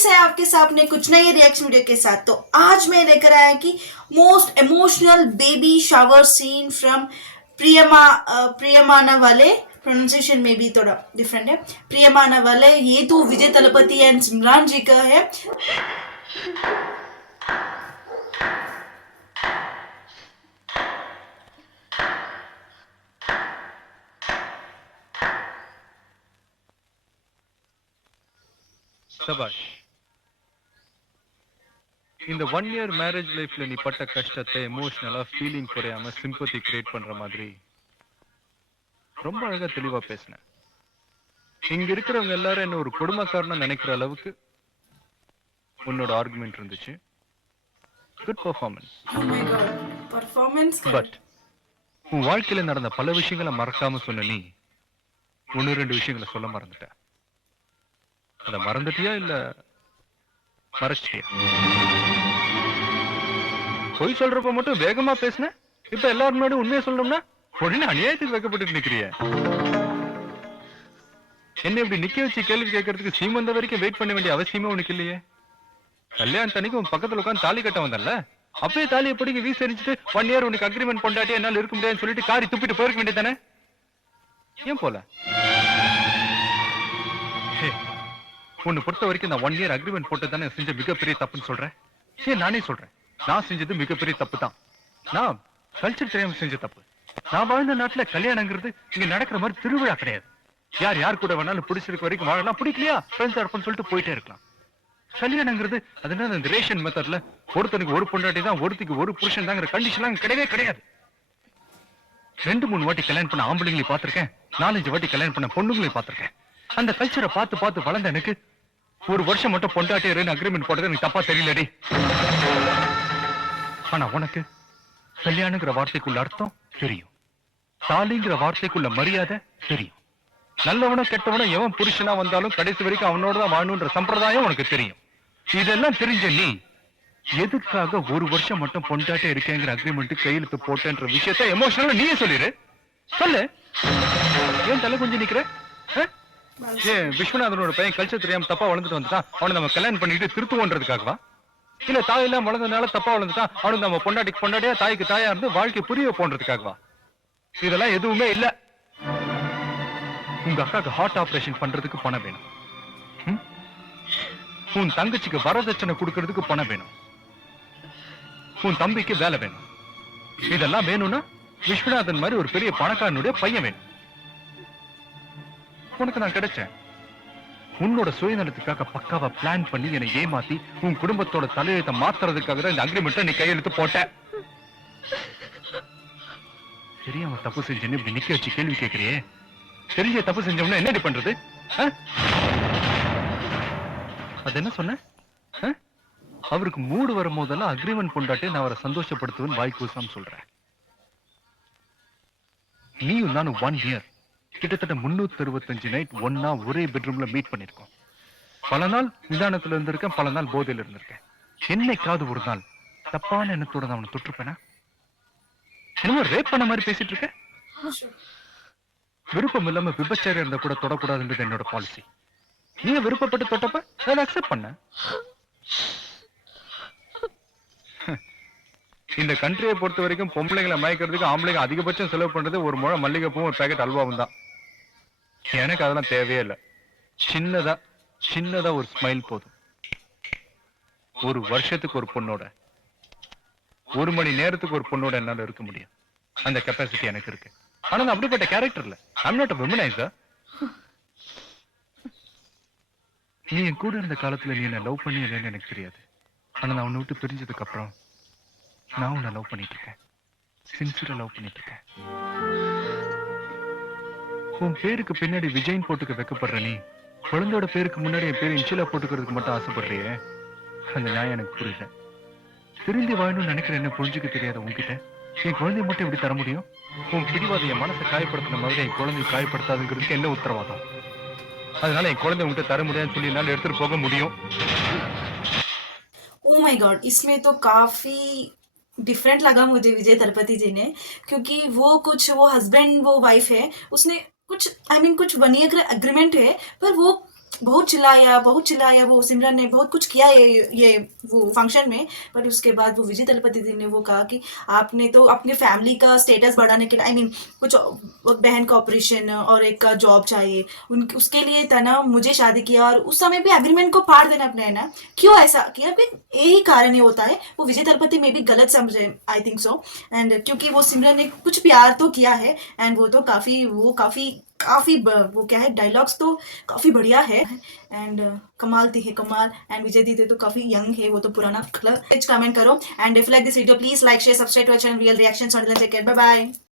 से आपके सामने कुछ नए रिएक्शन वीडियो के साथ। तो आज मैं लेकर आया कि most emotional baby shower scene from Priyamana वाले। प्रोनाउंसिएशन में भी थोड़ा डिफरेंट है। प्रियमाना वाले ये तो विजय तलपति एंड सिमरान जी का है। சபாஷ். இந்த 1 இயர் மேரேஜ் லைஃப்ல நீ பட்ட கஷ்டத்தை எமோஷனலா ஃபீலிங் குறையாம சிம்பத்தி கிரியேட் பண்ற மாதிரி ரொம்ப அழகா தெளிவா பேசின. இங்க இருக்கிறவங்க எல்லாரும் என்ன ஒரு குடும்பக்காரனா நினைக்கிற அளவுக்கு உன்னோட ஆர்குமெண்ட் இருந்துச்சு. Good performance. Oh my god, performance but உன் வாழ்க்கையில நடந்த பல விஷயங்களை மறக்காம சொன்ன நீ 1-2 விஷயங்களை சொல்ல மறந்துட்ட. அத மறந்துட்டியா இல்ல மறைச்சிட்டியா? பொய் சொல்றப்ப மட்டும் வேகமா பேசின, இப்ப எல்லாரும் முன்னாடி உண்மையை சொல்லணும்னா உடனே அநியாயத்துக்கு வைக்கப்பட்டு நிக்கிறிய. என்ன இப்படி நிக்க வச்சு கேள்வி கேட்கறதுக்கு சீமந்த வரைக்கும் வெயிட் பண்ண வேண்டிய அவசியமே உனக்கு இல்லையே. கல்யாணத்தன்னைக்கு உன் பக்கத்துல உட்காந்து தாலி கட்ட வந்தல்ல, அப்பயே தாலியை பிடிக்க வீசி எரிஞ்சிட்டு 1 இயர் உனக்கு அக்ரிமெண்ட் கொண்டாட்டி என்னால இருக்க முடியாதுன்னு சொல்லிட்டு காரி துப்பிட்டு போயிருக்க வேண்டியதானே? ஏன் போல? உன்னை பொறுத்த வரைக்கும் நான் 1 இயர் அக்ரிமெண்ட் போட்டு தானே செஞ்ச மிகப்பெரிய தப்புன்னு சொல்றேன். ஏன் நானே சொல்றேன், நான் செஞ்சது மிகப்பெரிய தப்பு தான். நான் கல்ச்சர் தெரியாம செஞ்ச தப்பு. நான் வாழ்ந்த நாட்டுல கல்யாணங்கிறது இங்க நடக்கிற மாதிரி திருவிழா கிடையாது. யார் யார் கூட வேணாலும் பிடிச்சிருக்க வரைக்கும் வாழலாம், பிடிக்கலையா ஃப்ரெண்ட்ஸ் இருப்பேன்னு சொல்லிட்டு போயிட்டே இருக்கலாம். கல்யாணங்கிறது அதனால இந்த ரேஷன் மெத்தட்ல ஒருத்தனுக்கு ஒரு பொண்டாட்டி தான், ஒருத்திக்கு ஒரு புருஷன் தாங்கிற கண்டிஷன்லாம் கிடையவே கிடையாது. 2-3 வாட்டி கல்யாணம் பண்ண ஆம்பளைங்களையும் பார்த்திருக்கேன், 4-5 வாட்டி கல்யாணம் பண்ண பொண்ணுங்களையும் பார்த்திருக்கேன். அந்த கல்ச்சரை பார்த்து பார்த்து வளர்ந்த எனக்கு 1 வருஷம் மட்டும் பொண்டாட்டி அக்ரிமெண்ட் போட்டது எனக்கு தப்பா தெரியலடி. ஆனா உனக்கு கல்யாணங்கிற வார்த்தைக்குள்ள அர்த்தம் தெரியும், தாலிங்கிற வார்த்தைக்குள்ள மரியாதை தெரியும். நல்லவனும் கெட்டவனும் எவன் புருஷனா வந்தாலும் கடைசி வரைக்கும் அவனோட தான் வாழணுன்ற சம்பிரதாயம் உனக்கு தெரியும். இதெல்லாம் தெரிஞ்ச நீ எதுக்காக 1 வருஷம் மட்டும் பொண்டாட்டி இருக்கேங்கிற அக்ரிமெண்ட் கையெழுத்து போட்டேன்ற விஷயத்த எமோஷனலா நீயே சொல்லிரு. சொல்லு. ஏன் தலை கொஞ்சம் நிக்கிற? ஏன் விஸ்வநாதனோட பையன் கல்ச்சர் தெரியாம தப்பா வளர்ந்துட்டு வந்துட்டான், அவனை நம்ம கல்யாணம் பண்ணிட்டு திருத்துவோன்றதுக்காகவா? இல்ல தாய் எல்லாம் வளர்ந்ததுனால தப்பா வளர்ந்துட்டான், அவனுக்கு நம்ம பொண்டாட்டிக்கு பொண்டாட்டியா தாய்க்கு தாயா இருந்து வாழ்க்கை புரிய போன்றதுக்காகவா? இதெல்லாம் எதுவுமே இல்ல. உங்க அக்காக்கு ஹார்ட் ஆபரேஷன் பண்றதுக்கு பணம் வேணும், உன் தங்கச்சிக்கு வரதட்சணை கொடுக்கறதுக்கு பணம் வேணும், உன் தம்பிக்கு வேலை வேணும். இதெல்லாம் வேணும்னா விஸ்வநாதன் மாதிரி ஒரு பெரிய பணக்காரனுடைய பையன் வேணும். உனக்கு நான் கிடைச்சேன். உன்னோட சுயநலத்துக்காக பக்காவா பிளான் பண்ணி என்னை ஏமாத்தி உன் குடும்பத்தோட தலையெழுத்தை மாத்துறதுக்காக தான் இந்த அக்ரிமெண்ட்டை நீ கையெழுத்து போட்ட. தெரியாம தப்பு செஞ்சேன்னு இப்படி நிக்க வச்சு கேள்வி கேட்கிறியே. தெரிஞ்ச தப்பு செஞ்சவன என்னடி பண்றது? அது என்ன சொன்ன? அவருக்கு மூடு வரும் போதெல்லாம் அக்ரிமெண்ட் பொண்டாட்டி நான் அவரை சந்தோஷப்படுத்துவேன் வாய் கூசாம சொல்றேன். நீயும் நானும் 1 இயர் கிட்டத்தட்ட 365 நைட் ஒன்னா ஒரே பெட்ரூம்ல மீட் பண்ணிருக்கோம். பல நாள் நிதானத்துல இருந்திருக்கேன், பல நாள் போதையில இருந்திருக்கேன். என்னைக்காவது ஒரு நாள் தப்பான எண்ணத்தோட நான் அவனை தொற்றுப்பேனா? என்னமோ ரேப் பண்ண மாதிரி பேசிட்டு இருக்க. விருப்பம் இல்லாம விபச்சாரம் இருந்தா கூட தொடக்கூடாதுன்றது என்னோட பாலிசி. நீங்க விருப்பப்பட்டு தொட்டப்ப அதை அக்செப்ட் பண்ண. இந்த கண்ட்ரியை பொறுத்த வரைக்கும் பொம்பளைங்களை மயக்கிறதுக்கு ஆம்பளைங்க அதிகபட்சம் செலவு பண்றது ஒரு முழம் மல்லிகைப்பூவும் ஒரு பேக்கெட் அல்வாவும் தான். எனக்கு அதெல்லாம் தேவையே இல்லை. சின்னதா ஒரு ஸ்மைல் போதும். 1 வருஷத்துக்கு ஒரு பொண்ணோட, 1 மணி நேரத்துக்கு ஒரு பொண்ணோட என்னால இருக்க முடியும். அந்த கெப்பாசிட்டி எனக்கு இருக்கு. ஆனா நான் அப்படிப்பட்ட கேரக்டர் இல்ல. ஐ அம் நாட் a womanizer. நீ என் கூட இருந்த காலத்துல நீ என்ன லவ் பண்ணி இல்லைன்னு எனக்கு தெரியாது. ஆனா நான் உன்னை விட்டு பிரிஞ்சதுக்கு அப்புறம் நான் உன்னை லவ் பண்ணிட்டு இருக்கேன். சின்சியரா லவ் பண்ணிட்டு இருக்கேன். உன் பேருக்கு பின்னாடி விஜயின் போட்டுக்க வைக்கப்படுற நீ குழந்தையோட பேருக்கு முன்னாடி என் பேர் இன்ஷியலா போட்டுக்கிறதுக்கு மட்டும் ஆசைப்படுறியே. அந்த நியாயம் எனக்கு புரியல. திருந்தி வாழணும்னு நினைக்கிற என்ன புரிஞ்சுக்க தெரியாத உன்கிட்ட என் குழந்தைய மட்டும் எப்படி தர முடியும்? உன் பிடிவாதம் என் மனசை காயப்படுத்தின மாதிரி என் குழந்தைய காயப்படுத்தாதுங்கிறதுக்கு என்ன உத்தரவாதம்? அதனால என் குழந்தை உங்ககிட்ட தர முடியாதுன்னு சொல்லி என்னால எடுத்துட்டு போக முடியும். Oh my God, इसमें तो काफी डिफरेंट लगा मुझे विजय तलपति जी ने, क्योंकि वो हस्बैंड वो वाइफ है, उसने कुछ कुछ 1 ईयर का एग्रीमेंट है, पर वो बहुत चिल्लाया, वो सिमरन ने बहुत कुछ किया ये वो फंक्शन में। पर उसके बाद वो विजय दलपति दी ने वो कहा कि आपने तो अपने फैमिली का स्टेटस बढ़ाने के लिए, आई मीन कुछ बहन का ऑपरेशन और एक का जॉब चाहिए, उन उसके लिए था ना मुझे शादी किया, और उस समय भी एग्रीमेंट को फाड़ देना अपने, है ना, क्यों ऐसा किया? यही कारण ही होता है, वो विजय दलपति में भी गलत समझे, आई थिंक सो। एंड क्योंकि वो सिमरन ने कुछ प्यार तो किया है, एंड वो तो वो क्या है, डायलॉग्स तो काफ़ी बढ़िया है। एंड कमाल थी है कमाल। एंड विजय दी तो काफ़ी यंग है, वो तो पुराना कलर। कमेंट करो, and if like this video please like share subscribe to our channel real reactions. Bye bye.